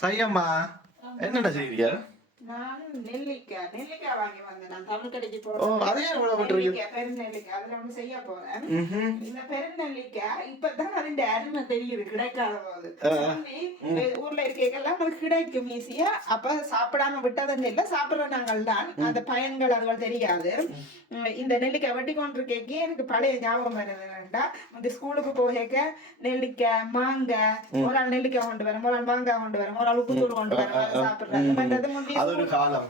சரியம்மா என்னடா செய்றீங்க நான் நெல்லிக்காய் நெல்லிக்காய் வாங்கி வந்தேன். நான் தமிழ் கடைக்கு போறேன். அதே எவ்வளவு போட்டிருக்கு நெல்லிக்காய் பெருநெல்லிக்காய். அதுல ஒண்ணு செய்ய போறேன். இந்த பெருநெல்லிக்காய் இப்பதான் அதிന്റെ அருமை தெரியுது கிடைக்காத போது. ஊர்ல இருக்கெல்லாம் நமக்கு கிடைக்கும் ஈஸியா அப்ப சாப்பிடாம விட்டதுன்னு இல்ல. சாப்பிடுற நாங்கள் தான். அந்த பயன்கள் அதுகள் தெரியாது. இந்த நெல்லிக்காய் வெட்டி கொண்டிருக்கே எனக்கு பழைய ஞாபகம் வருதுண்டா இந்த ஸ்கூலுக்கு போக நெல்லிக்காய் மாங்காய். ஒரு ஆள் நெல்லிக்காய் கொண்டு வரும் ஒரு ஆள் மாங்காய் கொண்டு வரும் ஒரு ஆள் உப்புத்தூள் கொண்டு வரும் அதை சாப்பிடுறது அது ஒரு காலம்.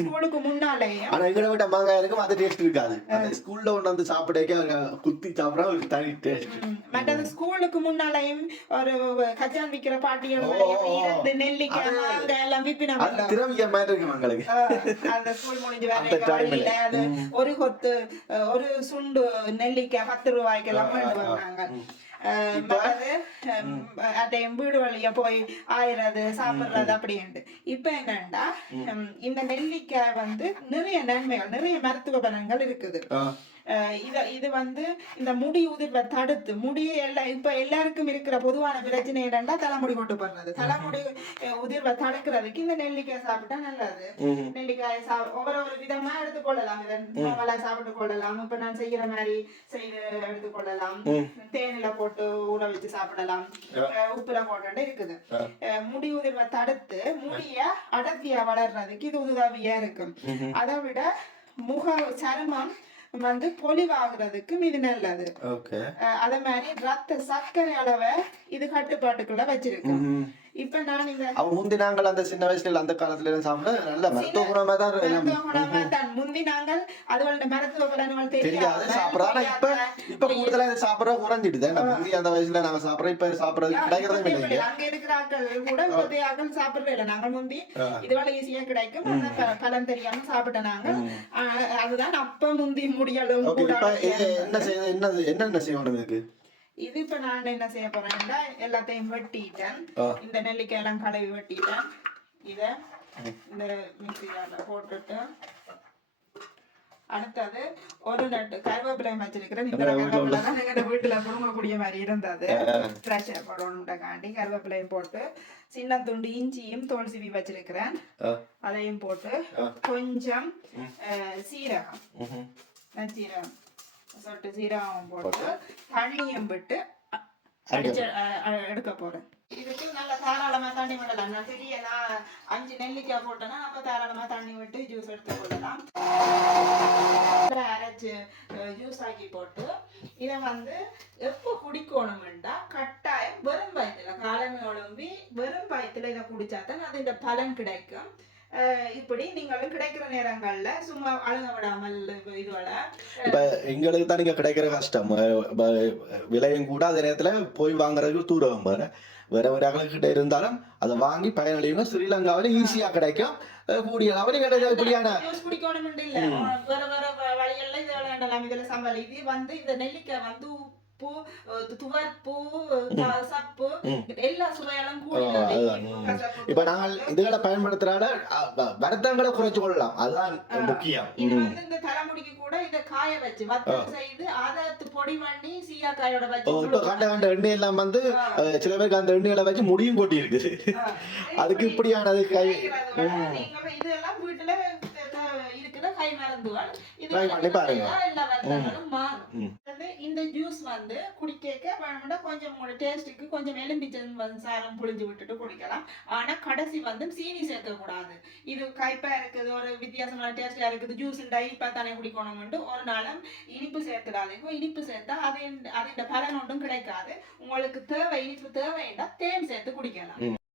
ஸ்கூலுக்கு முன்னாலேயும் ஆனா எங்கட விட்ட மாங்காய் இருக்கும் அது டேஸ்ட் இருக்காது ஸ்கூல்ல ஒண்ணு வந்து சாப்பிடக்க குத்தி சாப்பிடா ஒரு தனி டேஸ்ட் மற்றது ஸ்கூலுக்கு முன்னாலேயும் ஒரு கஜான் விக்கிற பாட்டிகள் நெல்லிக்காய் மாங்காய் எல்லாம் விப்பின திறமைய மாதிரி இருக்கு மக்களுக்கு அந்த ஸ்கூல் முடிஞ்சு வேற ஒரு கொத்து ஒரு சுண்டு நெல்லிக்காய் பத்து ரூபாய்க்கு எல்லாம் கொண்டு வந்தாங்க. வீடு வழியா போய் ஆயிறது சாப்பிடுறது அப்படின்ட்டு. இப்ப என்னன்னா இந்த நெல்லிக்காய் வந்து நிறைய நன்மைகள் நிறைய மருத்துவ பலன்கள் இருக்குது. இத இது வந்து இந்த முடி உதிர்வை தடுத்து முடி எல்லாம் இப்ப எல்லாருக்கும் இருக்கிற பொதுவான பிரச்சனை என்னன்னா தலைமுடி கொண்டு போடுறது தலைமுடி உதிர்வை தடுக்கிறதுக்கு இந்த நெல்லிக்காய் சாப்பிட்டா நல்லது. நெல்லிக்காய் சா ஒவ்வொரு ஒரு விதமா எடுத்துக்கொள்ளலாம் இதை சாப்பிட்டு கொள்ளலாம். இப்ப நான் செய்யற மாதிரி செய்து எடுத்துக்கொள்ளலாம் தேனில போட்டு ஊற வச்சு சாப்பிடலாம். உப்புல போட்டு இருக்குது. முடி உதிர்வை தடுத்து முடிய அடர்த்தியா வளர்றதுக்கு இது உதவியா இருக்கும். அதை விட முக சருமம் வந்து பொலிவாகிறதுக்கும் இது நல்லது அதே. மாதிரி ரத்த சர்க்கரை அளவை இது கட்டுப்பாட்டுக்குள்ள வச்சிருக்கு. இப்ப நான் இந்த முந்தி நாங்கள் அந்த சின்ன வயசுல அந்த காலத்துல இருந்து சாப்பிட நல்ல மருத்துவ குணமா தான் மருத்துவ குணமா தான். முந்தி நாங்கள் அதுகளோட மருத்துவ பலன்கள் தெரியாது. ஆனா இப்ப இப்ப கூடுதலா இது சாப்பிட குறைஞ்சிடுது. முந்தி அந்த வயசுல நாங்க சாப்பிடறோம் இப்ப சாப்பிடறது கிடைக்கிறதும் இல்லைங்க. அங்க இருக்கிற ஆட்கள் கூட இப்போதைய ஆட்கள் சாப்பிடுறது இல்லை. நாங்கள் முந்தி இதுவரை ஈஸியா கிடைக்கும். ஆனா ப- பலன் தெரியாம சாப்பிட்ட நாங்கள் ஆஹ் அதுதான் அப்ப முந்தி முடியலும் ஓகே கூட இப்ப இது என்ன செய்ய என்ன என்னென்ன செய்யணும் இதுக்கு இது இப்ப நான் என்ன செய்ய போறேன்னா எல்லாத்தையும் வெட்டிட்டேன். இந்த நெல்லிக்காய் எல்லாம் கழுவி வெட்டிட்டேன். இத இந்த மிக்ஸி ஜார்ல போட்டுட்டு அடுத்தது ஒரு நட்டு கருவேப்பிலை வச்சிருக்கிறேன். இந்த கருவேப்பிலை தான் எங்க வீட்டுல புடுங்கக்கூடிய மாதிரி இருந்தது. ஃப்ரெஷ்ஷாக போடணும்டாக்காண்டி கருவேப்பிலையும் போட்டு சின்ன துண்டு இஞ்சியும் தோல் சீவி வச்சிருக்கிறேன். அதையும் போட்டு கொஞ்சம் சீரகம். சீரகம் சொட்டு சீரகம் போட்டு தண்ணியும் விட்டு அடிச்சு எடுக்க போறேன். இதுக்கு நல்ல தாராளமா தண்ணி விடலாம். நான் பெரிய நான் அஞ்சு நெல்லிக்காய் போட்டேன்னா அப்ப தாராளமா தண்ணி விட்டு ஜூஸ் எடுத்து கொள்ளலாம் இதை அரைச்சு ஜூஸ் ஆக்கி போட்டு இதை வந்து எப்போ குடிக்கணும்டா கட்டாயம் வெறும் பயத்துல காலமே உழம்பி வெறும் பயத்துல இதை குடிச்சா தான் அது இந்த பலன் கிடைக்கும். இப்படி நீங்களும் கிடைக்கிற நேரங்கள்ல சும்மா அழுக விடாமல் இதுவள இப்ப எங்களுக்கு தான் இங்க கிடைக்கிற கஷ்டம். விலையும் கூட அதே நேரத்துல போய் வாங்குறதுக்கு தூரம் வேற. வேற வேற கிட்ட இருந்தாலும் அதை வாங்கி பயனடையணும். ஸ்ரீலங்காவில ஈஸியா கிடைக்கும். கூடிய அளவில் கிடைக்கிற இப்படியான குடிக்கணும் இல்ல. வேற வேற வழிகள்ல இது விளையாடலாம் இதுல சம்பல் இது வந்து இந்த நெல்லிக்காய் வந்து உப்பு துவர்ப்பு சப்பு எல்லா சுவையாலும். இப்ப நாங்கள் இதுகளை பயன்படுத்துறால வருத்தங்களை குறைச்சு கொள்ளலாம் அதுதான் முக்கியம். இது வந்து இந்த தலைமுடிக்கு கூட இத காய வச்சு வத்தல் செய்து அதை பொடி பண்ணி சீயாக்காயோட ஓ, வச்சு இப்ப கண்ட கண்ட எண்ணெய் எல்லாம் வந்து சில பேருக்கு அந்த எண்ணெயில வச்சு முடியும் கொட்டி இருக்குது அதுக்கு இப்படியானது கை இதெல்லாம் வீட்டுல இருக்கிற கை மருந்துகள். இது. எல்லா வருத்தங்களும் மாறும். இந்த ஜூஸ் வந்து குடிக்க வேணும்னா கொஞ்சம் உங்களோட டேஸ்ட்டுக்கு கொஞ்சம் எலும்பிச்சம் சாரம் புளிஞ்சு விட்டுட்டு குடிக்கலாம். ஆனா கடைசி வந்து சீனி சேர்க்கக்கூடாது இது கைப்பா இருக்குது ஒரு வித்தியாசமான டேஸ்ட்டாக இருக்குது. ஜூஸ் டைப்பாக தானே குடிக்கணும்ட்டு ஒரு நாளும் இனிப்பு சேர்த்துடாதீங்க. இனிப்பு சேர்த்தா அது அது இந்த பலன் ஒன்றும் கிடைக்காது. உங்களுக்கு தேவை இனிப்பு தேவைன்னா தேன் சேர்த்து குடிக்கலாம்.